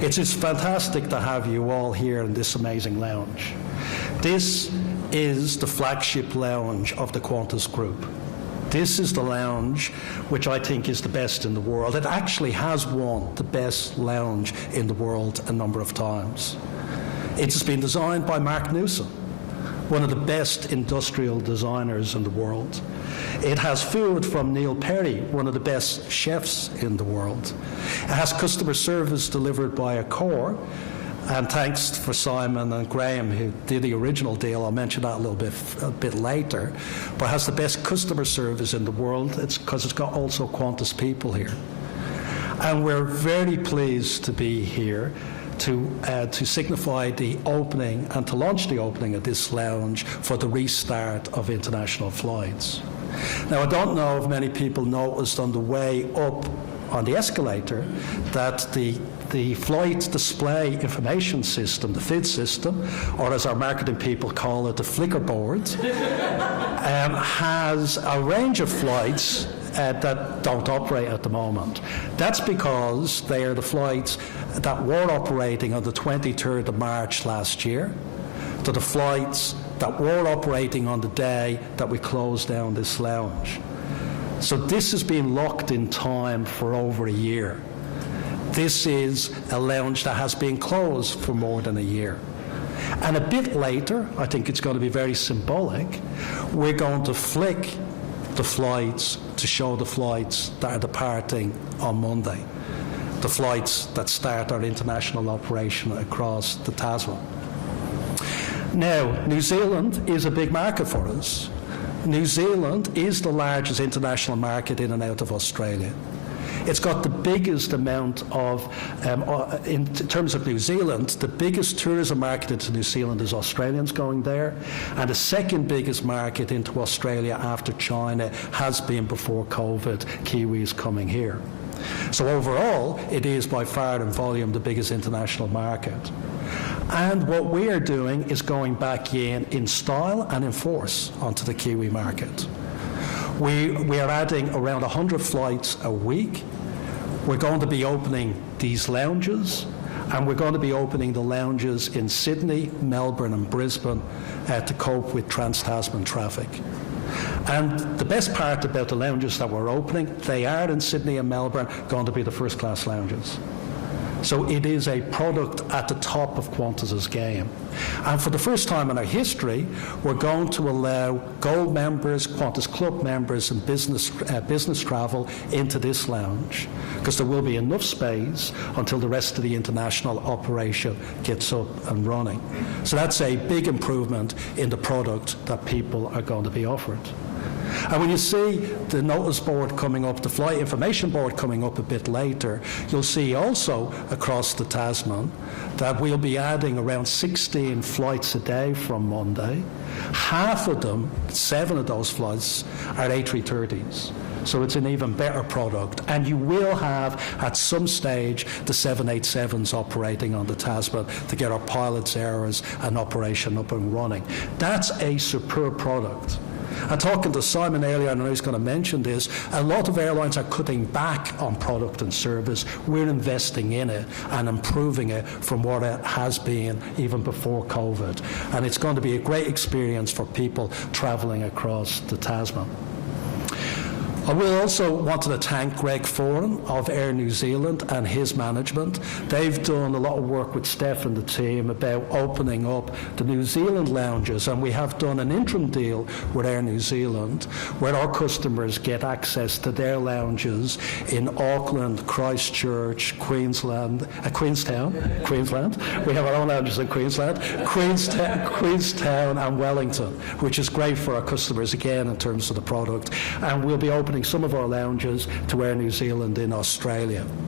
It's just fantastic to have you all here in this amazing lounge. This is the flagship lounge of the Qantas Group. This is the lounge which I think is the best in the world. It actually has won the best lounge in the world a number of times. It's been designed by Mark Newson, one of the best industrial designers in the world. It has food from Neil Perry, one of the best chefs in the world. It has customer service delivered by a core, and thanks for Simon and Graham, who did the original deal. I'll mention that a bit later. But it has the best customer service in the world. It's because it's got also Qantas people here. And we're very pleased to be here to signify the opening and to launch the opening of this lounge for the restart of international flights. Now, I don't know if many people noticed on the way up on the escalator that the flight display information system, the FID system, or as our marketing people call it, the flicker board, has a range of flights that don't operate at the moment. That's because they are the flights that were operating on the 23rd of March last year, to the flights that were operating on the day that we closed down this lounge. So this has been locked in time for over a year. This is a lounge that has been closed for more than a year. And a bit later, I think it's going to be very symbolic, we're going to flick the flights to show the flights that are departing on Monday, the flights that start our international operation across the Tasman. Now, New Zealand is a big market for us. New Zealand is the largest international market in and out of Australia. It's got the biggest amount of, in terms of New Zealand, the biggest tourism market into New Zealand is Australians going there, and the second biggest market into Australia after China has been before COVID, Kiwis coming here. So overall, it is by far in volume the biggest international market. And what we are doing is going back in style and in force onto the Kiwi market. We are adding around 100 flights a week. We're going to be opening these lounges, and we're going to be opening the lounges in Sydney, Melbourne and Brisbane to cope with trans-Tasman traffic. And the best part about the lounges that we're opening, they are in Sydney and Melbourne going to be the first-class lounges. So it is a product at the top of Qantas's game. And for the first time in our history, we're going to allow Gold members, Qantas Club members and business travel into this lounge, because there will be enough space until the rest of the international operation gets up and running. So that's a big improvement in the product that people are going to be offered. And when you see the notice board coming up, the flight information board coming up a bit later, you'll see also across the Tasman that we'll be adding around 16 flights a day from Monday. Half of them, 7 of those flights, are A330s. So it's an even better product. And you will have, at some stage, the 787s operating on the Tasman to get our pilots' errors and operation up and running. That's a superb product. And talking to Simon earlier, and I was going to mention this, a lot of airlines are cutting back on product and service. We're investing in it and improving it from what it has been even before COVID. And it's going to be a great experience for people travelling across the Tasman. I will also wanted to thank Greg Foran of Air New Zealand and his management. They've done a lot of work with Steph and the team about opening up the New Zealand lounges, and we have done an interim deal with Air New Zealand where our customers get access to their lounges in Auckland, Christchurch, Queenstown. We have our own lounges in Queensland, Queenstown and Wellington, which is great for our customers again in terms of the product. And we'll be opening some of our lounges to Air New Zealand in Australia.